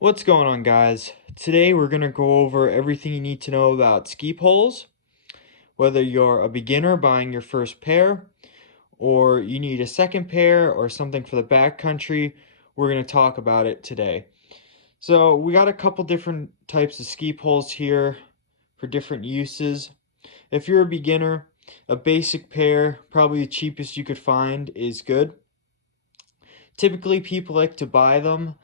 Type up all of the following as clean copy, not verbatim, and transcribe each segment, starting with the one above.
What's going on, guys? Today we're going to go over everything you need to know about ski poles. Whether you're a beginner buying your first pair, or you need a second pair, or something for the backcountry, we're going to talk about it today. So we got a couple different types of ski poles here for different uses. If you're a beginner, a basic pair, probably the cheapest you could find, is good. Typically, people like to buy them,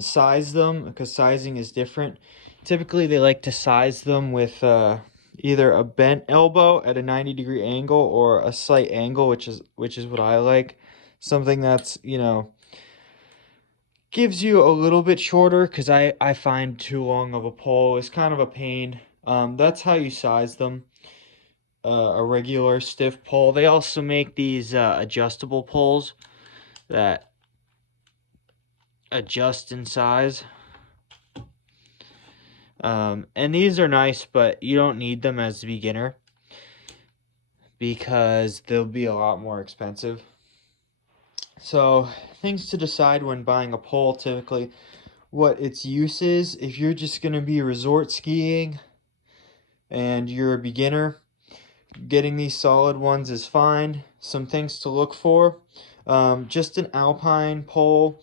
size them, because sizing is different. Typically, they like to size them with either a bent elbow at a 90-degree angle or a slight angle, which is what I like. Something that's, gives you a little bit shorter, because I find too long of a pole is kind of a pain. That's how you size them. A regular stiff pole. They also make these adjustable poles that adjust in size. And these are nice, but you don't need them as a beginner because they'll be a lot more expensive. So, things to decide when buying a pole, typically what its use is. If you're just going to be resort skiing and you're a beginner, getting these solid ones is fine. Some things to look for. Just an alpine pole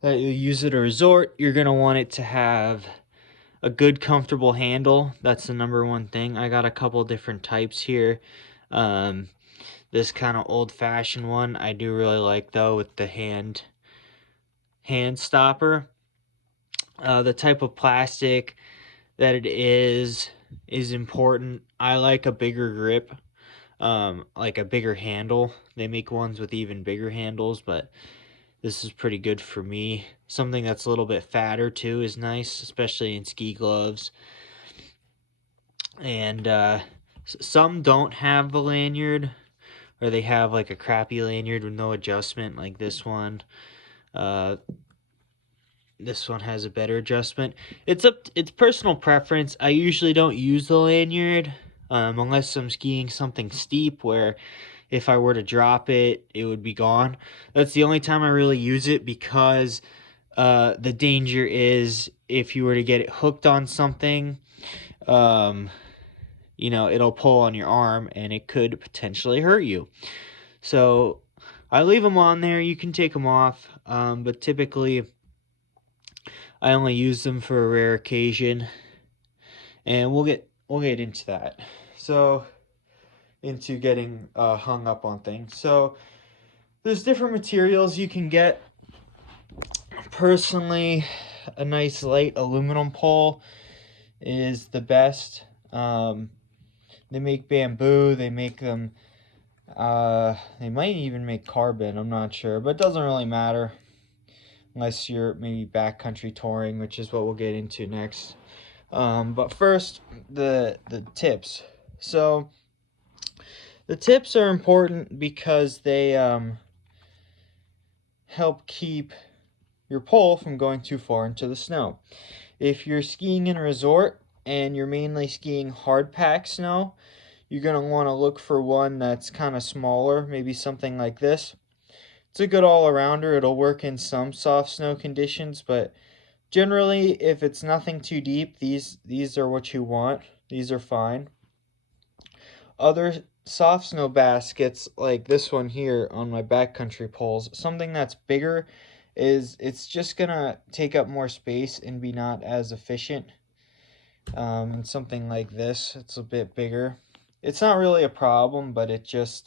that you use at a resort, you're going to want it to have a good comfortable handle. That's the number one thing. I got a couple different types here. This kind of old-fashioned one I do really like, though, with the hand stopper. The type of plastic that it is important. I like a bigger grip, like a bigger handle. They make ones with even bigger handles, but this is pretty good for me. Something that's a little bit fatter too is nice, especially in ski gloves. And some don't have the lanyard, or they have like a crappy lanyard with no adjustment, like this one. This one has a better adjustment. It's personal preference. I usually don't use the lanyard unless I'm skiing something steep where if I were to drop it, it would be gone. That's the only time I really use it, because the danger is if you were to get it hooked on something, it'll pull on your arm and it could potentially hurt you. So I leave them on there. You can take them off, but typically I only use them for a rare occasion, and we'll get into that. So into getting hung up on things. So there's different materials you can get. Personally, a nice light aluminum pole is the best. They make bamboo. They make them. They might even make carbon. I'm not sure, but it doesn't really matter unless you're maybe backcountry touring, which is what we'll get into next. But first, the tips. So the tips are important because they help keep your pole from going too far into the snow. If you're skiing in a resort and you're mainly skiing hard pack snow, you're going to want to look for one that's kind of smaller, maybe something like this. It's a good all-arounder. It'll work in some soft snow conditions, but generally, if it's nothing too deep, these are what you want. These are fine. Other soft snow baskets, like this one here on my backcountry poles, something that's bigger, it's just gonna take up more space and be not as efficient. And something like this, it's a bit bigger. It's not really a problem, but it just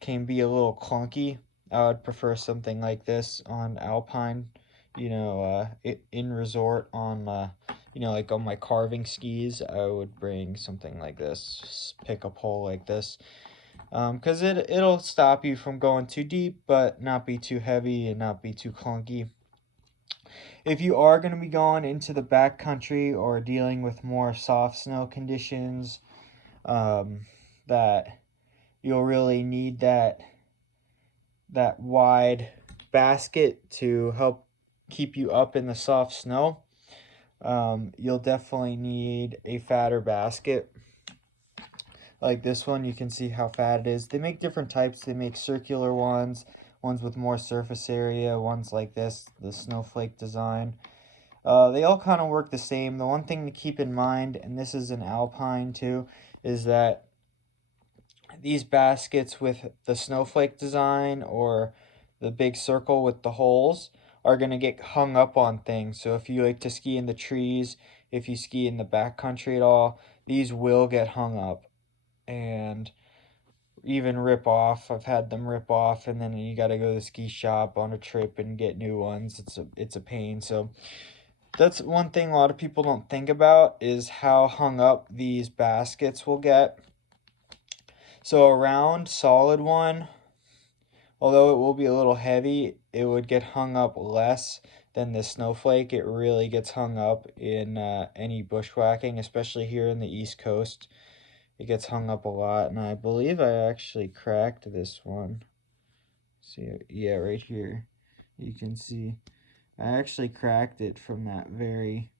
can be a little clunky. I would prefer something like this on alpine, in resort on, like on my carving skis. I would bring something like this, pick a pole like this, because it'll stop you from going too deep, but not be too heavy and not be too clunky. If you are going to be going into the backcountry or dealing with more soft snow conditions, that you'll really need that wide basket to help keep you up in the soft snow. You'll definitely need a fatter basket. Like this one, you can see how fat it is. They make different types. They make circular ones ones with more surface area, ones like this, the snowflake design. They all kind of work the same. The one thing to keep in mind, and this is an alpine too, is that these baskets with the snowflake design or the big circle with the holes are going to get hung up on things. So if you like to ski in the trees, if you ski in the backcountry at all, these will get hung up and even rip off. I've had them rip off, and then you got to go to the ski shop on a trip and get new ones. It's a pain. So that's one thing a lot of people don't think about, is how hung up these baskets will get. So a round solid one, although it will be a little heavy, it would get hung up less than the snowflake. It really gets hung up in any bushwhacking, especially here in the East Coast. It gets hung up a lot, and I believe I actually cracked this one. See, yeah, right here. You can see I actually cracked it from that very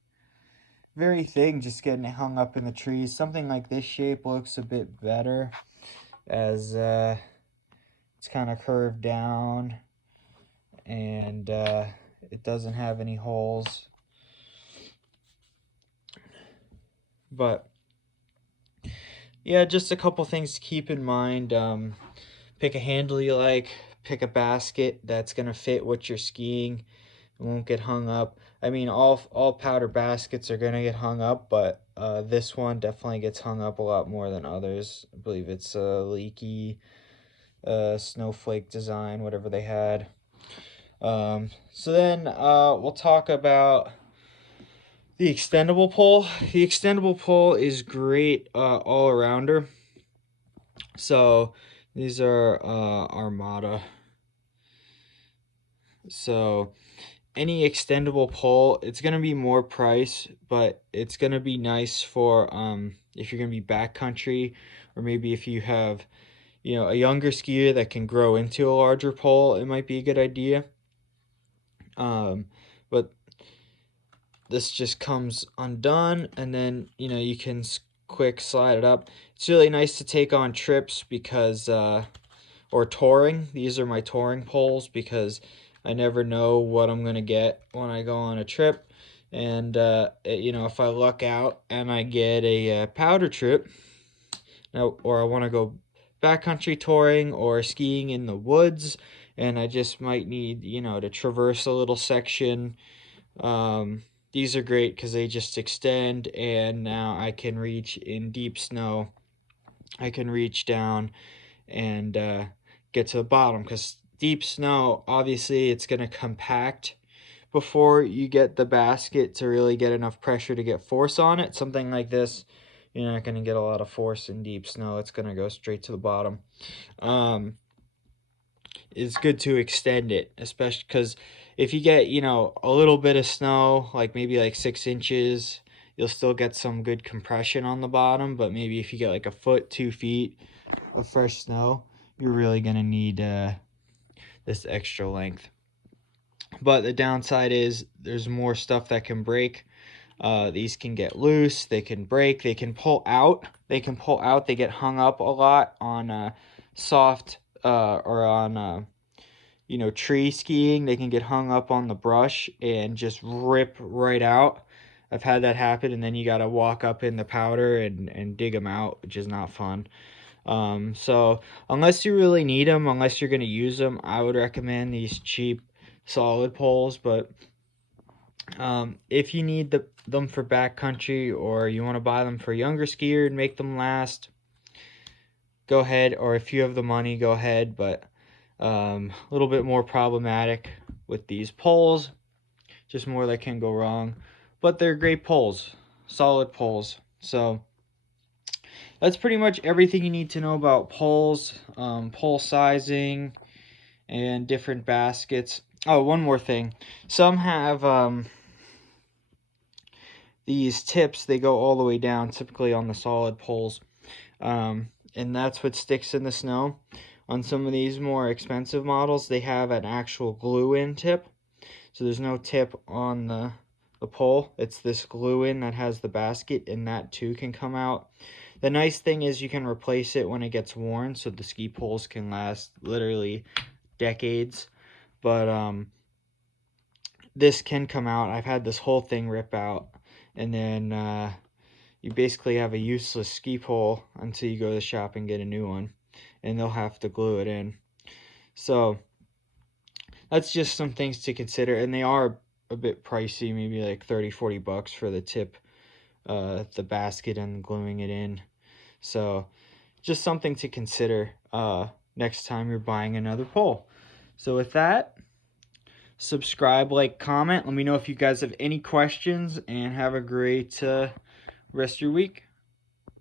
thing, just getting it hung up in the trees. Something like this shape looks a bit better, as it's kind of curved down, and it doesn't have any holes. But yeah, just a couple things to keep in mind. Pick a handle you like, pick a basket that's gonna fit what you're skiing. It won't get hung up. I mean, all powder baskets are gonna get hung up, but this one definitely gets hung up a lot more than others. I believe it's a leaky snowflake design, whatever they had. So then we'll talk about the extendable pole. The extendable pole is great all arounder. So these are Armada. So any extendable pole, it's gonna be more price, but it's gonna be nice for if you're gonna be backcountry, or maybe if you have, you know, a younger skier that can grow into a larger pole, it might be a good idea. But this just comes undone, and then, you know, you can quick slide it up. It's really nice to take on trips because or touring. These are my touring poles because I never know what I'm gonna get when I go on a trip. And you know, if I luck out and I get a powder trip, or I want to go backcountry touring or skiing in the woods, and I just might need, you know, to traverse a little section, these are great because they just extend, and now I can reach in deep snow. I can reach down and get to the bottom, because deep snow, obviously it's going to compact before you get the basket to really get enough pressure to get force on it. Something like this, you're not going to get a lot of force in deep snow. It's going to go straight to the bottom. It's good to extend it, especially because if you get, you know, a little bit of snow, like maybe like 6 inches, you'll still get some good compression on the bottom. But maybe if you get like a foot, 2 feet of fresh snow, you're really going to need this extra length. But the downside is there's more stuff that can break. These can get loose, they can break, they can pull out. They get hung up a lot on soft or on you know, tree skiing. They can get hung up on the brush and just rip right out. I've had that happen, and then you got to walk up in the powder and dig them out, which is not fun. So unless you really need them, unless you're going to use them, I would recommend these cheap solid poles. But if you need them for backcountry, or you want to buy them for a younger skier and make them last, go ahead. Or if you have the money, go ahead. But a little bit more problematic with these poles, just more that can go wrong. But they're great poles, solid poles. So that's pretty much everything you need to know about poles, pole sizing, and different baskets. Oh, one more thing. Some have these tips, they go all the way down, typically on the solid poles. And that's what sticks in the snow. On some of these more expensive models, they have an actual glue-in tip. So there's no tip on the pole. It's this glue-in that has the basket, and that too can come out. The nice thing is you can replace it when it gets worn, so the ski poles can last literally decades. But this can come out. I've had this whole thing rip out, and then you basically have a useless ski pole until you go to the shop and get a new one, and they'll have to glue it in. So that's just some things to consider, and they are a bit pricey, maybe like 30-40 bucks for the tip, the basket, and gluing it in. So just something to consider next time you're buying another pole. So with that, subscribe, like, comment. Let me know if you guys have any questions, and have a great rest of your week.